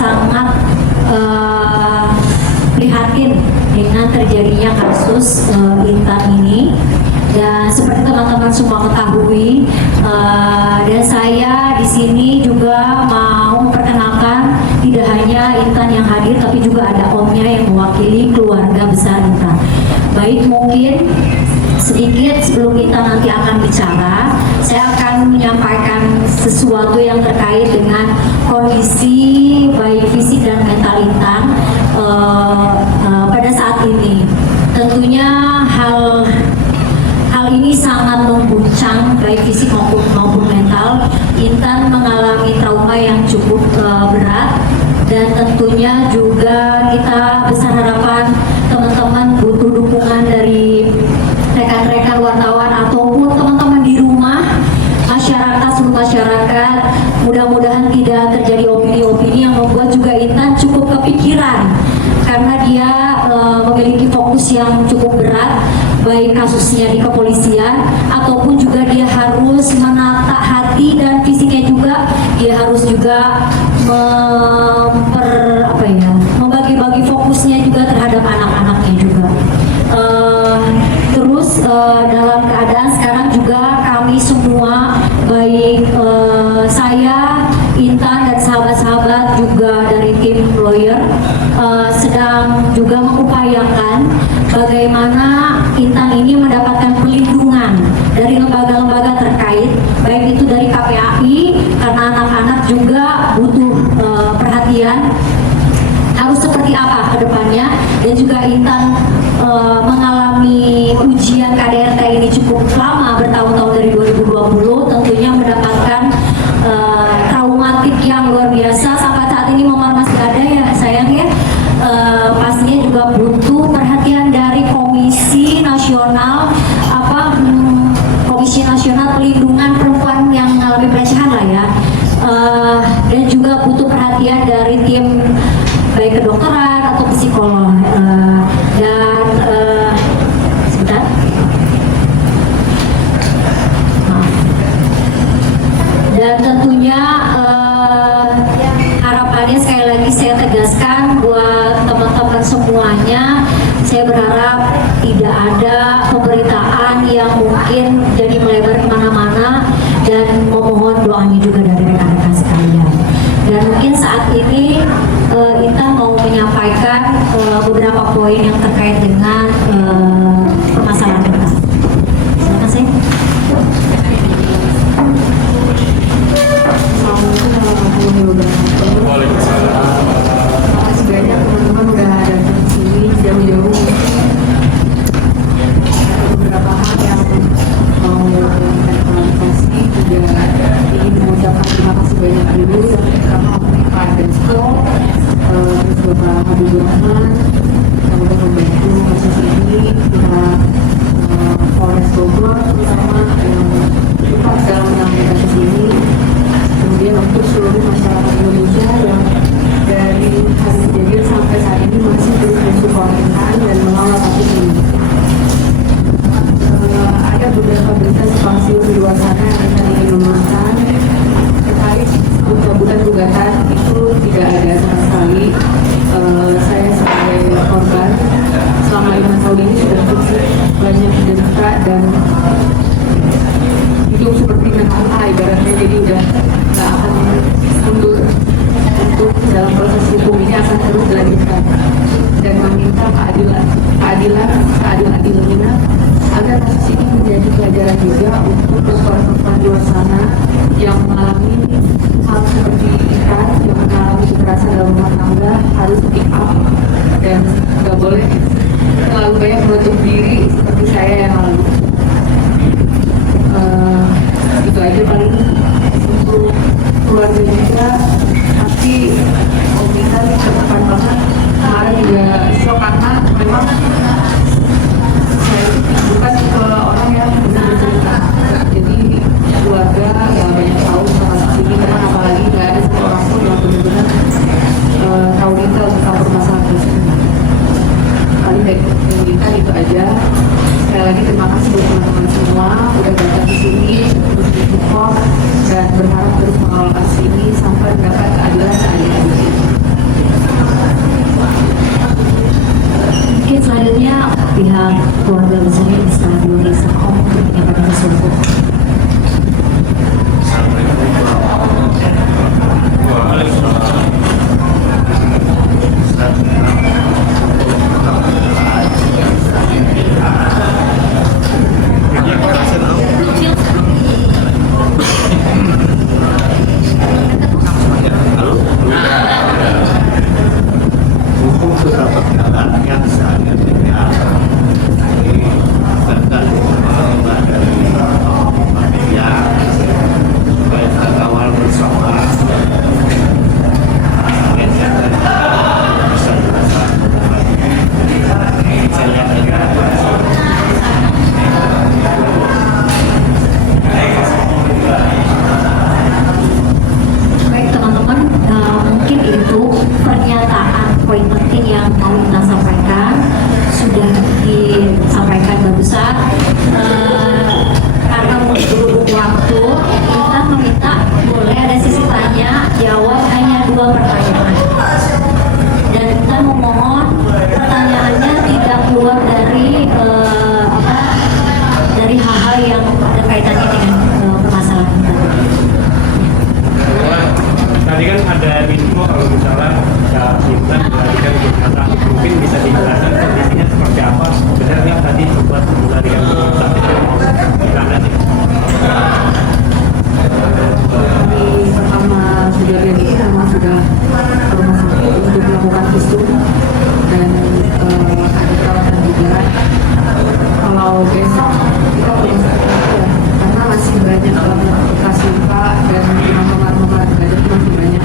sangat prihatin dengan terjadinya kasus Intan ini. Dan seperti teman-teman semua ketahui, dan saya di sini juga mau memperkenalkan tidak hanya Intan yang hadir, tapi juga ada omnya yang mewakili keluarga besar Intan. Baik, mungkin sedikit sebelum kita nanti akan bicara, saya akan menyampaikan sesuatu yang terkait dengan kondisi baik fisik dan mental Intan pada saat ini. Tentunya hal ini sangat mengguncang baik fisik maupun mental. Intan mengalami trauma yang cukup berat, dan tentunya juga kita besar harapan teman-teman butuh dukungan dari rekan-rekan wartawan ataupun teman-teman di rumah, seluruh masyarakat. Mudah-mudahan tidak terjadi opini-opini yang membuat juga Intan cukup kepikiran, karena dia memiliki fokus yang cukup berat, baik kasusnya di kepolisian ataupun juga dia harus menata hati dan fisiknya juga. Dia harus juga membagi-bagi fokusnya juga terhadap anak-anaknya juga. Terus dalam keadaan sekarang juga kami semua, baik saya, Intan, dan sahabat-sahabat juga dari tim lawyer sedang juga mengupayakan bagaimana Intan ini mendapatkan perlindungan dari lembaga-lembaga terkait, baik itu dari KPAI, karena anak-anak juga butuh perhatian harus seperti apa ke depannya, dan juga Intan mengalami ujian KDRT ini cukup lama, bertahun-tahun dari 2020, tentunya mendapatkan traumatik yang luar biasa. Sampai saat ini Momar masih ada ya sayang ya, pastinya juga butuh perhatian dari Komisi Nasional Komisi Nasional Perlindungan Perempuan yang mengalami pelecehan lah ya, dan juga butuh perhatian dari tim baik kedokteran atau psikolog, dan sebentar. Dan tentunya harapannya sekali lagi saya tegaskan buat teman-teman semuanya, saya berharap tidak ada pemberitaan yang mungkin jadi melebar kemana-mana, dan memohon doanya juga dari rekan-rekan sekalian. Dan mungkin saat ini Intan mau menyampaikan beberapa poin yang terkait dengan permasalahan kita. Silakan saya. Assalamualaikum warahmatullahi wabarakatuh. Waalaikumsalam. Makasih banyak teman-teman udah datang ke sini jauh-jauh. Beberapa hal yang mau kita klarifikasi, juga ingin mengucapkan terima kasih banyak dulu yang pertama Pak Desko, terus Bapak Habibur Rahman yang udah membantu kasus ini, pihak Polres Bogor terutama yang cepat dalam menangani kasus ini, kemudian untuk seluruh masyarakat Indonesia yang dari hari kejadian sampai saat ini masih terus mensupport dan mengawal kasus ini. Ada beberapa berita simpang siur di luar sana yang kita ingin memuatkan terkait pencabutan gugatan, itu tidak ada sama sekali. Saya sebagai korban selama 5 tahun ini sudah banyak derita dan hidup seperti mental ibaratnya, jadi udah nggak akan mundur untuk dalam proses hukum ini, akan terus dilanjutkan dan meminta keadilan agar kasus ini menjadi pelajaran juga untuk perempuan di luar sana yang mengalami hal seperti Intan, yang mengalami kekerasan dalam rumah tangga, harus speak up dan nggak boleh terlalu banyak menutup diri seperti saya yang lalu. Itu aja paling untuk keluarga juga. Tapi Om Intan ke depan banget, kemarin juga shock karena memang saya bukan ke orang yang bercerita, jadi keluarga nggak banyak tahu soal ini, karena apalagi nggak ada satu orang pun yang benar-benar tahu detail tentang permasalahan tersebut. Paling baik Intan itu aja. Sekali lagi terima kasih buat teman-teman semua udah datang di sini terus support dan berharap terus mengawal kasus ini sampai mendapat keadilan seadil-adilnya. keluarga besarnya bisa diurus Om untuk menyampaikan sesuatu. Hukum sudah berjalan yang sangat tidak serta dukungan dari panitia supaya kita kawal bersama bisa dilaksanakan. Saya kira Baik teman-teman, mungkin itu pernyataan poin penting yang mau kita sampaikan sudah disampaikan barusan. Karena untuk waktu kita meminta boleh ada sesi tanya jawab hanya 2 pertanyaan, dan kita memohon pertanyaannya tidak keluar dari dari hal-hal yang ada kaitannya dengan permasalahan kita. Tadi kan ada info kalau misalnya Intan dilarikan ke rumah sakit, mungkin bisa dijelaskan kondisinya seperti apa? Benar nggak tadi sempat dilarikan ke rumah sakit gimana sih? Hari pertama kejadian ini memang sudah ke rumah sakit untuk melakukan visum dan ada perawatan juga. Kalau besok kita ke rumah sakit ya, karena masih banyak banget bekas luka dan memar-memar badan masih banyak.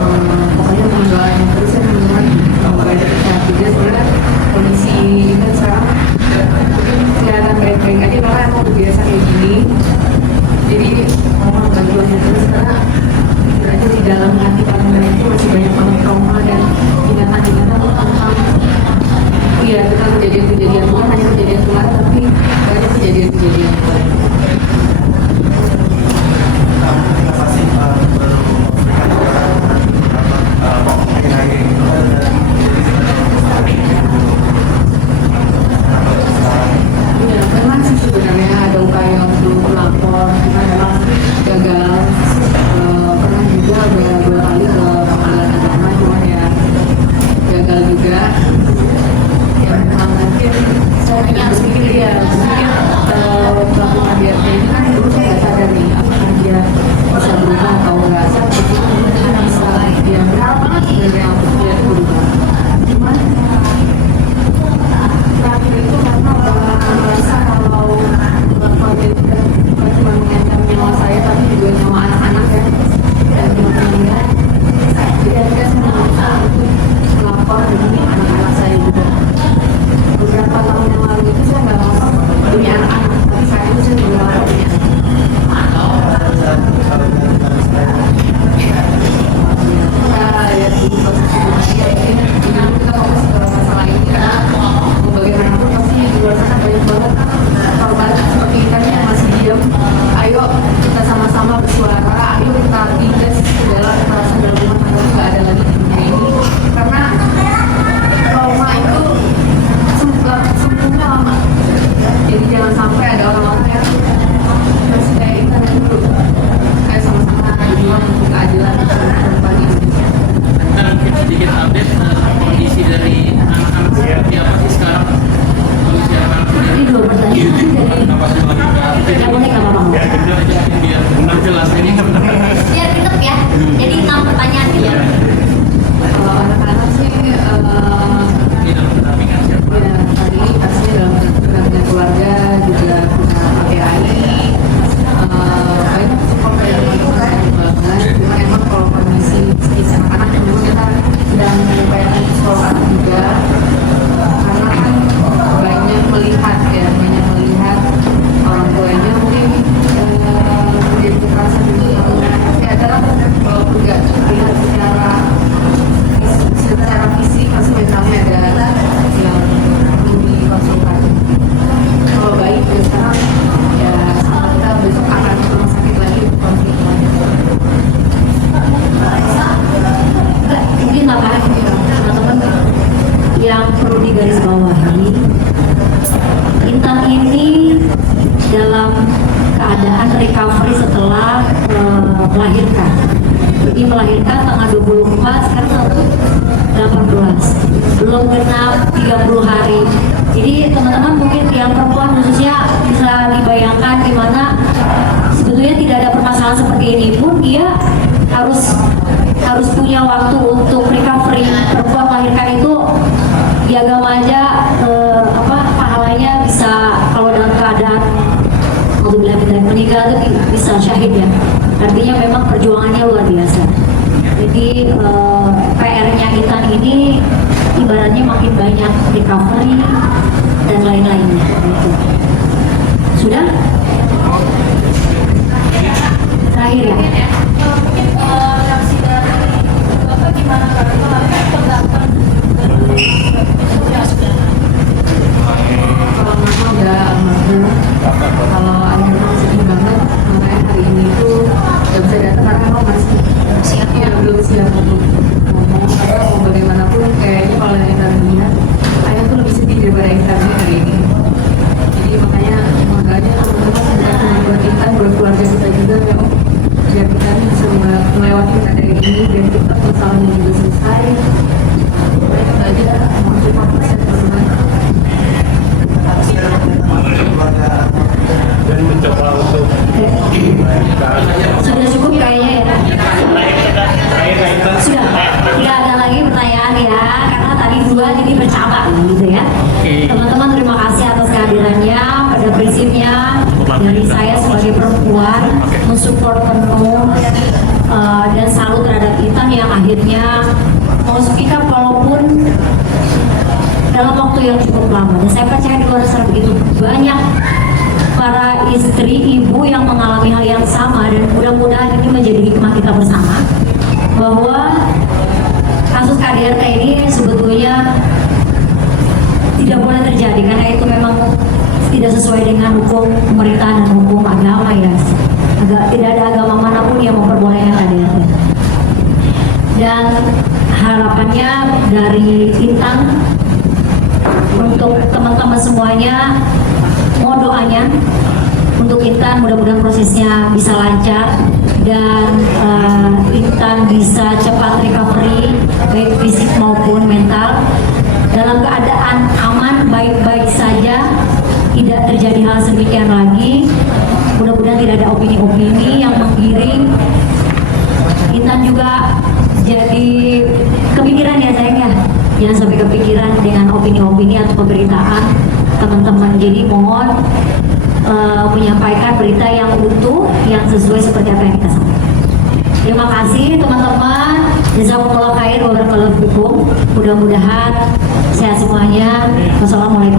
Pokoknya pengelolaan terus ya teman-teman, banyak sehat juga. Sebenarnya kondisi kan sekarang mungkin kelihatan baik-baik aja karena emang udah biasa kayak gini. Jadi mohon bantuannya terus karena berarti di dalam hati kalian itu masih banyak banget trauma dan ingatan-ingatan tentang iya tentang kejadian-kejadian, bukan hanya kejadian kemarin tapi banyak kejadian-kejadian kemarin. Iya, memang sih sebenarnya ada upaya untuk melapor, cuma memang gagal. Pernah juga dua kali ke pengadilan agama, cuma ya gagal juga. Ya memang mungkin saya harus pikir ya, mungkin pelaku KDRT ini kan dulu saya nggak sadar nih apakah dia bisa berubah atau nggak. Saya pikir mungkin bisa dia berapa sebenarnya untuk dia berubah. Cuman terakhir itu karena merasa kalau melakukan itu bukan cuma mengancam nyawa saya tapi juga nyawa anak-anak ya dan teman-temannya. Jadi akhirnya saya memutuskan untuk melapor demi anak-anak saya juga. Beberapa tahun yang lalu itu saya nggak lapor demi anak-anak, tapi saat itu saya juga lapor demi anak. Kita lihat di proses sebenarnya ini kita fokus ke masalah ini karena bagaimanapun pasti di luar sana banyak banget korban seperti kita nih yang masih diam. Ayo kita sama-sama bersuara, ayo kita tindas dalam kekerasan dalam rumah tangga nggak ada lagi di dunia ini karena trauma itu sembuhnya lama. Jadi jangan sampai ada orang-orang yang masih kayak Intan dulu. Ayo sama-sama berjuang untuk keadilan untuk perempuan di Indonesia. Kita mungkin sedikit update kondisi dari anak-anak seperti apa sih sekarang? Kondisi anak-anak Ini 2 pertanyaan dari tidak boleh nggak apa-apa. biar benar jelas ini kan Biar tetap ya. Jadi 6 pertanyaan gitu. Kalau anak-anak sih dalam pendampingan siapa? ya tadi pastinya dalam pendampingan keluarga juga punya PPAI, banyak support dari teman-teman banget. Cuma emang kalau kondisi psikis anak-anak memang kita sedang mengupayakan psikolog anak juga karena kan banyak melihat orang tuanya mungkin menjadi kekerasan juga pasti ada lah walaupun nggak terlihat secara fisik pasti mentalnya ada yang perlu dikonsultasi. Kalau baik ya sekarang ya sama kita besok akan ke rumah sakit lagi untuk konsul. Mungkin tambahan teman-teman yang perlu digarisbawahi melahirkan. Jadi melahirkan tanggal 24, sekarang tanggal 18, belum genap 30 hari. Jadi teman-teman mungkin yang perempuan khususnya bisa dibayangkan gimana sebetulnya tidak ada permasalahan seperti ini pun dia harus punya waktu untuk recovery. Perempuan melahirkan itu di agama aja pahalanya bisa kalau dalam keadaan meninggal itu bisa syahid ya. Artinya memang perjuangannya luar biasa. Jadi PR-nya Intan ini ibaratnya makin banyak recovery dan lain-lainnya. Gitu. Sudah? Terakhir ya. Reaksi dari Bapak gimana kalau pendapat? Kalau mama udah almarhum, kalau ayah memang sedih banget, makanya hari ini tuh gak bisa datang karena memang masih siapnya belum siap untuk ngomong. Karena mau bagaimanapun kayaknya kalau yang kita lihat, ayah tuh lebih sedih daripada Intan hari ini. Jadi makanya teman-teman sebenarnya cuma buat Intan, buat keluarga kita juga ya Om, biar kita bisa melewati keadaan ini, biar kita masalahnya juga selesai. Itu aja, mau cepat teman-teman. Dan mencoba untuk Sudah cukup kayaknya ya. terakhir Sudah, tidak ada lagi pertanyaan ya, karena tadi dua jadi bercabang gitu ya. Teman-teman terima kasih atas kehadirannya. Pada prinsipnya dari saya sebagai perempuan mensupport penuh dan salut terhadap Intan yang akhirnya mau speak up walaupun dalam waktu yang cukup lama. Dan saya percaya di luar sana begitu banyak para istri, ibu yang mengalami hal yang sama, dan mudah-mudahan ini menjadi hikmah kita bersama bahwa kasus KDRT ini sebetulnya tidak boleh terjadi karena itu memang tidak sesuai dengan hukum pemerintahan dan hukum agama ya. Tidak ada agama manapun yang memperbolehkan KDRT. Dan harapannya dari Intan untuk teman-teman semuanya, mohon doanya untuk Intan, mudah-mudahan prosesnya bisa lancar dan Intan bisa cepat recovery baik fisik maupun mental dalam keadaan aman, baik-baik saja, tidak terjadi hal sedemikian lagi. Mudah-mudahan tidak ada opini-opini yang menggiring. Intan juga jadi kepikiran ya sayang ya, jangan sampai kepikiran dengan opini-opini atau pemberitaan teman-teman. Jadi mohon menyampaikan berita yang utuh, yang sesuai seperti apa yang kita sampaikan. Terima kasih teman-teman. Jazakumullah khair wa barakallahu fikum. Mudah-mudahan sehat semuanya. Wassalamualaikum.